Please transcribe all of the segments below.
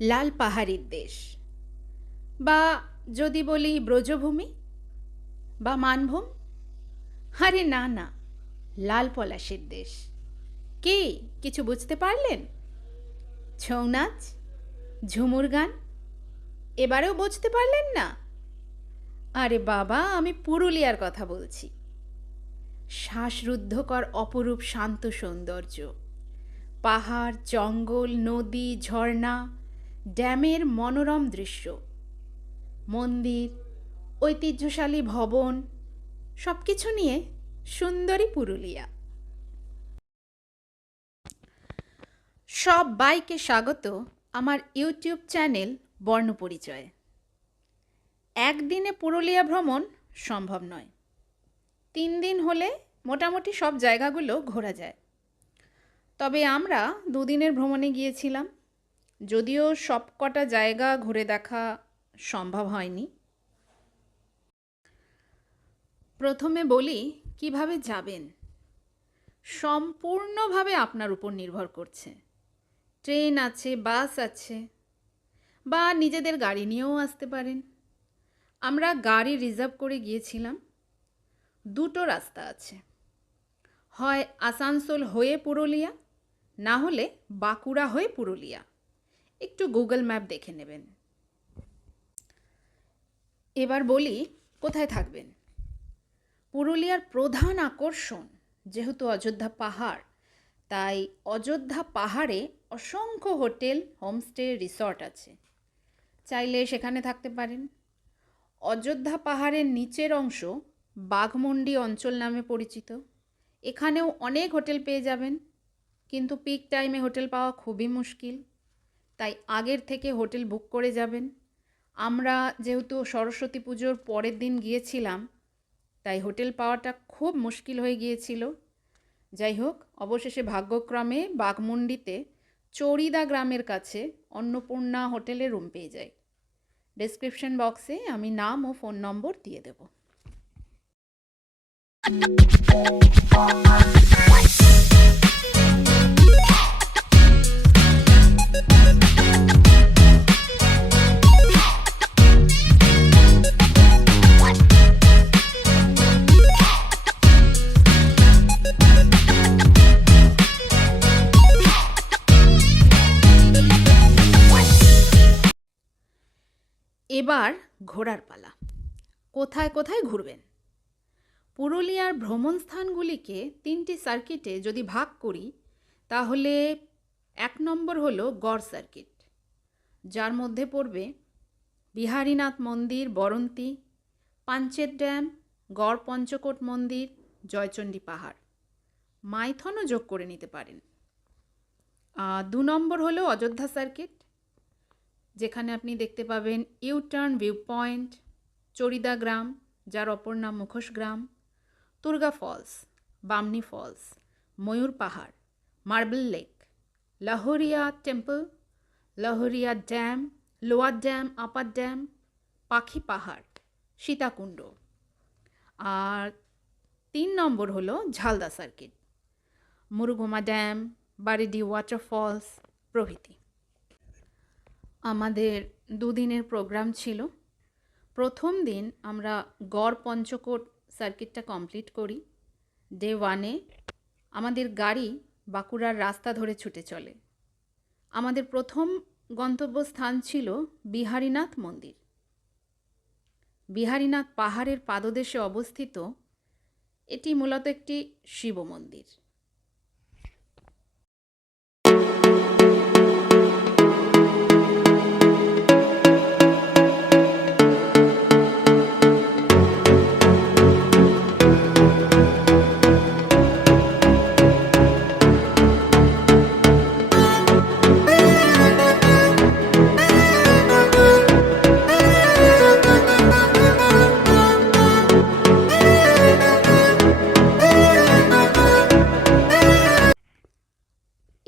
লাল পাহাড়ের দেশ, বা যদি বলি ব্রজভূমি বা মানভূম। আরে না না, লাল পলাশের দেশ। কি কিছু বুঝতে পারলেন? ছৌ নাচ, ঝুমুর গান, এবারেও বুঝতে পারলেন না? আরে বাবা, আমি পুরুলিয়ার কথা বলছি। শ্বাসরুদ্ধকর অপরূপ শান্ত সৌন্দর্য, পাহাড়, জঙ্গল, নদী, ঝর্ণা, ড্যামের মনোরম দৃশ্য, মন্দির, ঐতিহ্যশালী ভবন, সব কিছু নিয়ে সুন্দরী পুরুলিয়া। সবাইকে স্বাগত আমার ইউটিউব চ্যানেল বর্ণপরিচয়। একদিনে পুরুলিয়া ভ্রমণ সম্ভব নয়, 3 দিন হলে মোটামুটি সব জায়গাগুলো ঘোরা যায়। তবে আমরা 2 দিনের ভ্রমণে গিয়েছিলাম, যদিও সব কটা জায়গা ঘুরে দেখা সম্ভব হয়নি। প্রথমে বলি কিভাবে যাবেন। সম্পূর্ণভাবে আপনার উপর নির্ভর করছে। ট্রেন আছে, বাস আছে, বা নিজেদের গাড়ি নিয়েও আসতে পারেন। আমরা গাড়ি রিজার্ভ করে গিয়েছিলাম। 2টো রাস্তা আছে, হয় আসানসোল হয়ে পুরুলিয়া, না হলে বাঁকুড়া হয়ে পুরুলিয়া। একটু গুগল ম্যাপ দেখে নেবেন। এবার বলি কোথায় থাকবেন। পুরুলিয়ার প্রধান আকর্ষণ যেহেতু অযোধ্যা পাহাড়, তাই অযোধ্যা পাহাড়ে অসংখ্য হোটেল, হোমস্টে, রিসর্ট আছে। চাইলে সেখানে থাকতে পারেন। অযোধ্যা পাহাড়ের নিচের অংশ বাঘমুন্ডি অঞ্চল নামে পরিচিত। এখানেও অনেক হোটেল পেয়ে যাবেন, কিন্তু পিক টাইমে হোটেল পাওয়া খুবই মুশকিল, তাই আগের থেকে হোটেল বুক করে যাবেন। আমরা যেহেতু সরস্বতী পুজোর পরের দিন গিয়েছিলাম, তাই হোটেল পাওয়াটা খুব মুশকিল হয়ে গিয়েছিল। যাই হোক, অবশেষে ভাগ্যক্রমে বাঘমুন্ডিতে চড়িদা গ্রামের কাছে অন্নপূর্ণা হোটেলে রুম পেয়ে যাই। ডেসক্রিপশন বক্সে আমি নাম ও ফোন নম্বর দিয়ে দেব। এবার ঘোরার পালা। কোথায় কোথায় ঘুরবেন? পুরুলিয়ার ভ্রমণ স্থানগুলিকে 3টি সার্কিটে যদি ভাগ করি, তাহলে 1 নম্বর হলো গড় সার্কিট, যার মধ্যে পড়বে বিহারীনাথ মন্দির বরন্তী, পাঞ্চেত ড্যাম, গড় পঞ্চকোট মন্দির, জয়চণ্ডী পাহাড়। মাইথনও যোগ করে নিতে পারেন। 2 নম্বর হলো অযোধ্যা সার্কিট, যেখানে আপনি দেখতে পাবেন ইউটার্ন ভিউ পয়েন্ট, চড়িদা গ্রাম, যার অপর নাম মুখোশ গ্রাম, Turga falls, Bamni falls, Mayur Pahar, marble lake, Lahoria temple, Lahoria dam, lower dam, upper dam, Pakhi Pahar, Sitakund. আর 3 নম্বর হলো Jhalda circuit, Murguma dam, Baredi waterfalls প্রভৃতি। আমাদের 2 দিনের প্রোগ্রাম ছিল। প্রথম দিন আমরা গড় পঞ্চকোট সার্কিটটা কমপ্লিট করি। ডে 1-এ আমাদের গাড়ি বাঁকুড়ার রাস্তা ধরে ছুটে চলে। আমাদের প্রথম গন্তব্যস্থান ছিল বিহারীনাথ মন্দির। বিহারীনাথ পাহাড়ের পাদদেশে অবস্থিত এটি মূলত একটি শিব মন্দির।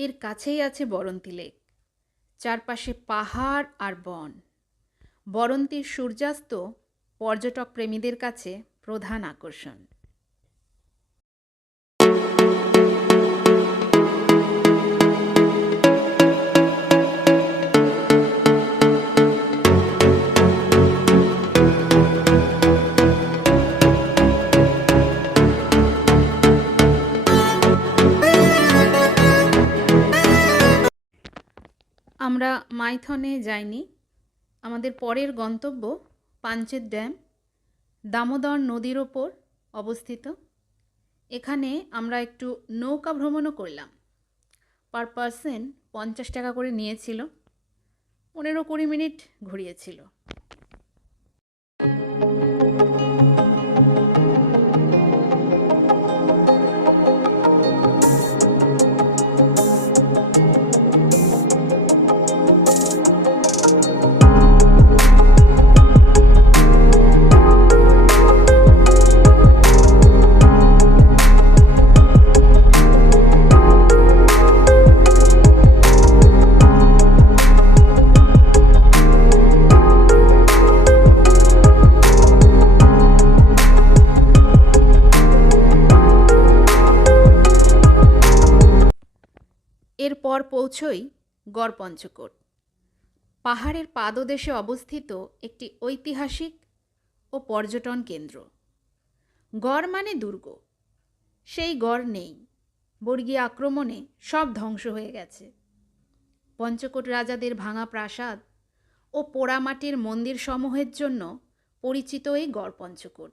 এর কাছেই আছে বরন্তী লেক, চারপাশে পাহাড় আর বন। বরন্তীর সূর্যাস্ত পর্যটক প্রেমীদের কাছে প্রধান আকর্ষণ। আমরা মাইথনে যাইনি। আমাদের পরের গন্তব্য পাঞ্চেত ড্যাম, দামোদর নদীর ওপর অবস্থিত। এখানে আমরা একটু নৌকা ভ্রমণও করলাম। পার পারসন 50 টাকা করে নিয়েছিল। 15-20 মিনিট ঘুরিয়েছিল। এরপর পৌঁছই গড়পঞ্চকোট, পাহাড়ের পাদদেশে অবস্থিত একটি ঐতিহাসিক ও পর্যটন কেন্দ্র। গড় মানে দুর্গ, সেই গড় নেই, বর্গী আক্রমণে সব ধ্বংস হয়ে গেছে। পঞ্চকোট রাজাদের ভাঙা প্রাসাদ ও পোড়ামাটির মন্দির সমূহের জন্য পরিচিত এই গড়পঞ্চকোট।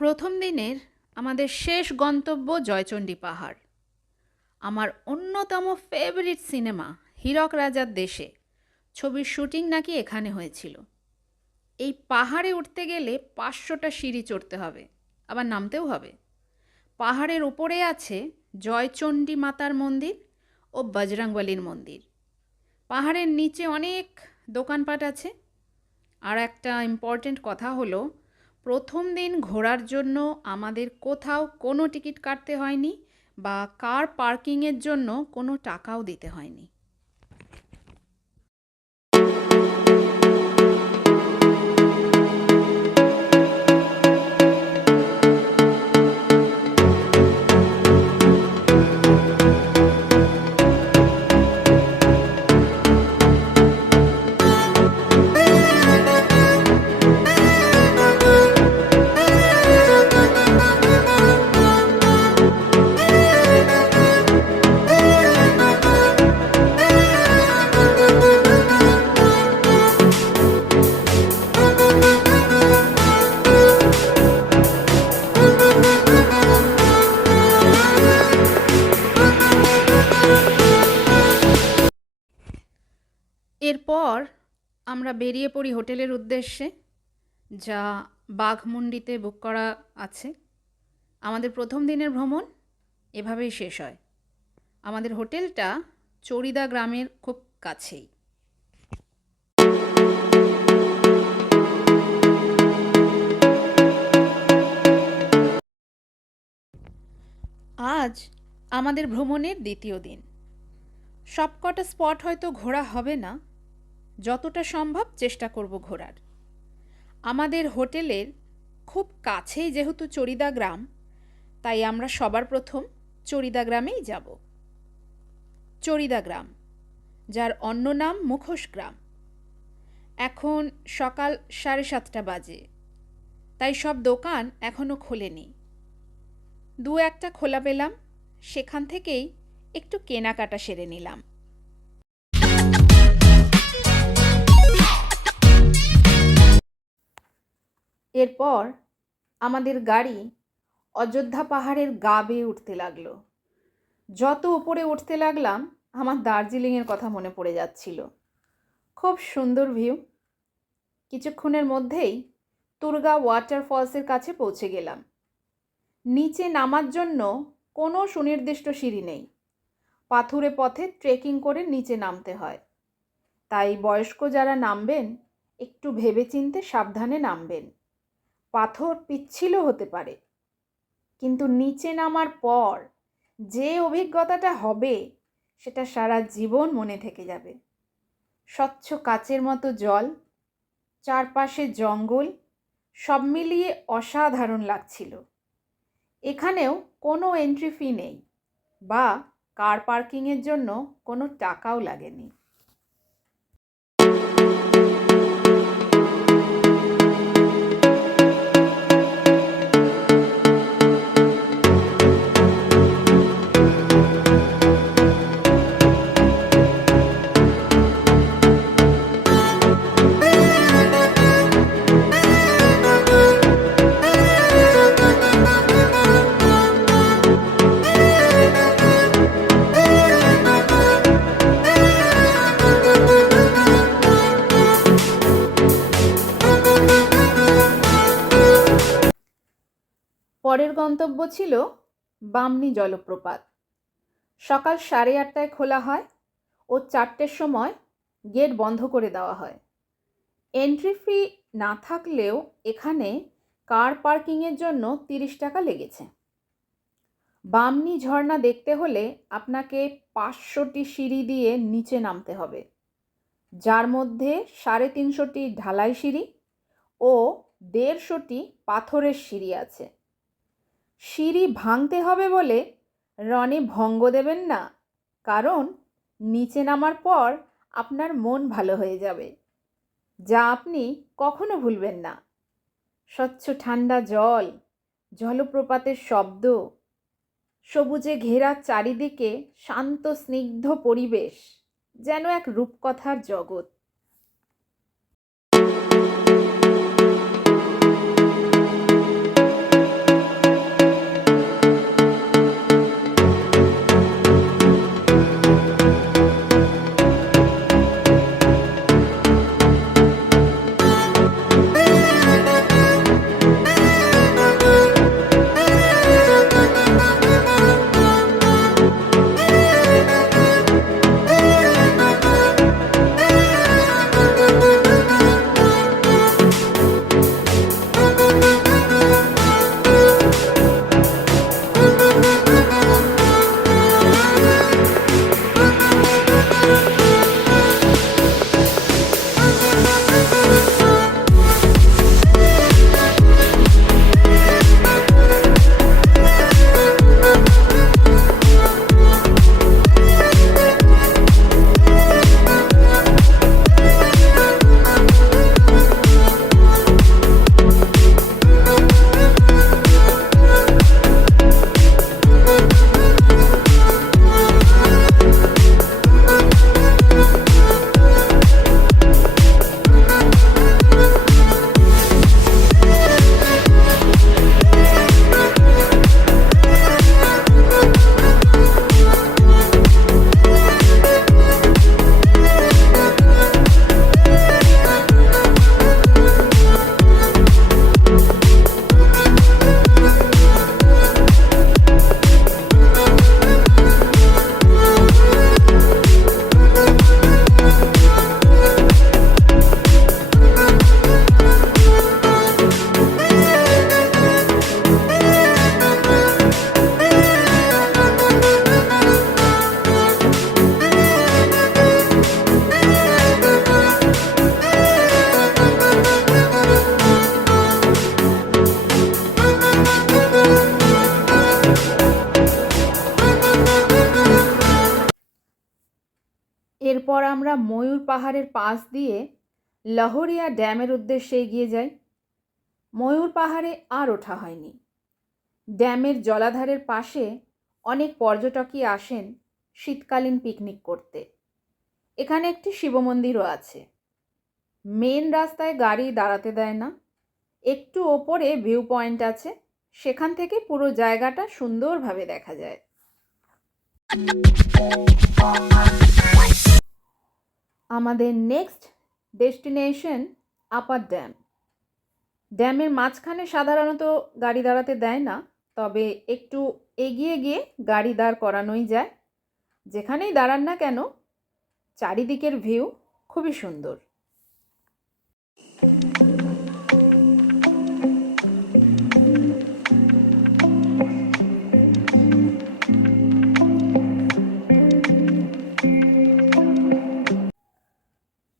প্রথম দিনের আমাদের শেষ গন্তব্য জয়চণ্ডী পাহাড়। আমার অন্যতম ফেভারিট সিনেমা হীরক রাজার দেশে ছবির শুটিং নাকি এখানে হয়েছিল। এই পাহাড়ে উঠতে গেলে 500টা সিঁড়ি চড়তে হবে, আবার নামতেও হবে। পাহাড়ের উপরে আছে জয়চণ্ডী মাতার মন্দির ও বজরংবলীর মন্দির। পাহাড়ের নিচে অনেক দোকানপাট আছে। আর একটা ইম্পর্টেন্ট কথা হলো, প্রথম দিন ঘোরার জন্য আমাদের কোথাও কোনো টিকিট কাটতে হয়নি বা কার পার্কিংয়ের জন্য কোনো টাকাও দিতে হয়নি। এরপর আমরা বেরিয়ে পড়ি হোটেলের উদ্দেশ্যে, যা বাঘমুন্ডিতে বুক করা আছে। আমাদের প্রথম দিনের ভ্রমণ এভাবেই শেষ হয়। আমাদের হোটেলটা চড়িদা গ্রামের খুব কাছেই। আজ আমাদের ভ্রমণের দ্বিতীয় দিন। সবকটা স্পট হয়তো ঘোরা হবে না, যতটা সম্ভব চেষ্টা করব ঘোরার। আমাদের হোটেলের খুব কাছেই যেহেতু চড়িদা গ্রাম, তাই আমরা সবার প্রথম চড়িদা গ্রামেই যাব। চড়িদা গ্রাম, যার অন্য নাম মুখোশ গ্রাম। এখন সকাল 7:30 বাজে, তাই সব দোকান এখনও খোলেনি। দু একটা খোলা পেলাম, সেখান থেকেই একটু কেনাকাটা সেরে নিলাম। এরপর আমাদের গাড়ি অযোধ্যা পাহাড়ের গা বেয়ে উঠতে লাগলো। যত উপরে উঠতে লাগলাম আমার দার্জিলিংয়ের কথা মনে পড়ে যাচ্ছিল। খুব সুন্দর ভিউ। কিছুক্ষণের মধ্যেই তুর্গা ওয়াটারফলসের কাছে পৌঁছে গেলাম। নিচে নামার জন্য কোনো সুনির্দিষ্ট সিঁড়ি নেই, পাথুরে পথে ট্রেকিং করে নিচে নামতে হয়। তাই বয়স্ক যারা নামবেন একটু ভেবেচিন্তে সাবধানে নামবেন। পাথর পিচ্ছিল হতে পারে, কিন্তু নিচে নামার পর যে অভিজ্ঞতাটা হবে সেটা সারা জীবন মনে থেকে যাবে। স্বচ্ছ কাচের মতো জল, চারপাশে জঙ্গল, সব মিলিয়ে অসাধারণ লাগছিল। এখানেও কোনো এন্ট্রি ফি নেই বা কার পার্কিংয়ের জন্য কোনো টাকাও লাগেনি। পরের গন্তব্য ছিল বামনি জলপ্রপাত। সকাল 8:30টায় খোলা হয় ও 4টের সময় গেট বন্ধ করে দেওয়া হয়। এন্ট্রি ফি না থাকলেও এখানে কার পার্কিংয়ের জন্য 30 টাকা লেগেছে। বামনি ঝর্ণা দেখতে হলে আপনাকে 500টি সিঁড়ি দিয়ে নিচে নামতে হবে, যার মধ্যে 350টি ঢালাই সিঁড়ি ও 150টি পাথরের সিঁড়ি আছে। সিঁড়ি ভাঙতে হবে বলে রনে ভঙ্গ দেবেন না, কারণ নিচে নামার পর আপনার মন ভালো হয়ে যাবে, যা আপনি কখনো ভুলবেন না। স্বচ্ছ ঠান্ডা জল, জলপ্রপাতের শব্দ, সবুজে ঘেরা চারিদিকে শান্ত স্নিগ্ধ পরিবেশ, যেন এক রূপকথার জগৎ। এরপর আমরা ময়ূর পাহাড়ের পাশ দিয়ে লহরিয়া ড্যামের উদ্দেশ্যে এগিয়ে যাই। ময়ূর পাহাড়ে আর ওঠা হয়নি। ড্যামের জলাধারের পাশে অনেক পর্যটকই আসেন শীতকালীন পিকনিক করতে। এখানে একটি শিব মন্দিরও আছে। মেন রাস্তায় গাড়ি দাঁড়াতে দেয় না। একটু ওপরে ভিউ পয়েন্ট আছে, সেখান থেকে পুরো জায়গাটা সুন্দরভাবে দেখা যায়। আমাদের নেক্সট ডেস্টিনেশন আপার ড্যাম। ড্যামের মাঝখানে সাধারণত গাড়ি দাঁড়াতে দেয় না, তবে একটু এগিয়ে গিয়ে গাড়ি দাঁড় করানোই যায়। যেখানেই দাঁড়ান না কেন, চারিদিকের ভিউ খুবই সুন্দর।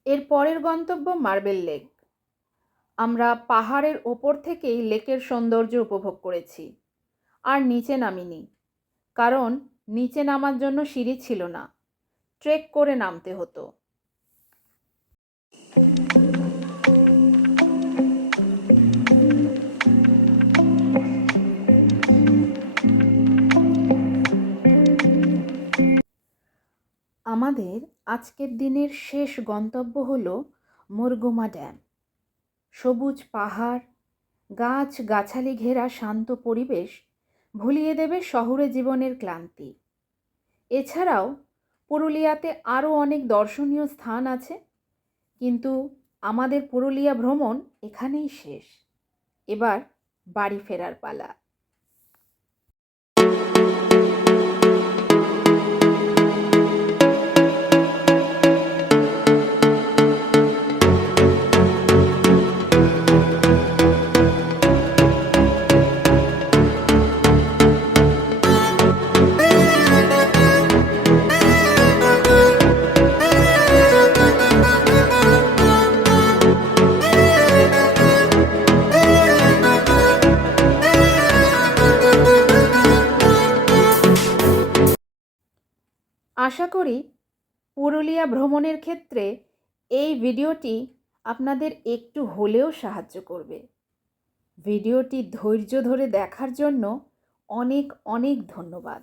এর পরের গন্তব্য মার্বেল লেক। আমরা পাহাড়ের ওপর থেকেই লেকের সৌন্দর্য উপভোগ করেছি, আর নিচে নামিনি, কারণ নিচে নামার জন্য সিঁড়ি ছিল না, ট্রেক করে নামতে হতো। আমাদের আজকের দিনের শেষ গন্তব্য হলো মুরগুমা ড্যাম। সবুজ পাহাড়, গাছ গাছালি ঘেরা শান্ত পরিবেশ ভুলিয়ে দেবে শহুরে জীবনের ক্লান্তি। এছাড়াও পুরুলিয়াতে আরও অনেক দর্শনীয় স্থান আছে, কিন্তু আমাদের পুরুলিয়া ভ্রমণ এখানেই শেষ। এবার বাড়ি ফেরার পালা। আশা করি পুরুলিয়া ভ্রমণের ক্ষেত্রে এই ভিডিওটি আপনাদের একটু হলেও সাহায্য করবে। ভিডিওটি ধৈর্য ধরে দেখার জন্য অনেক অনেক ধন্যবাদ।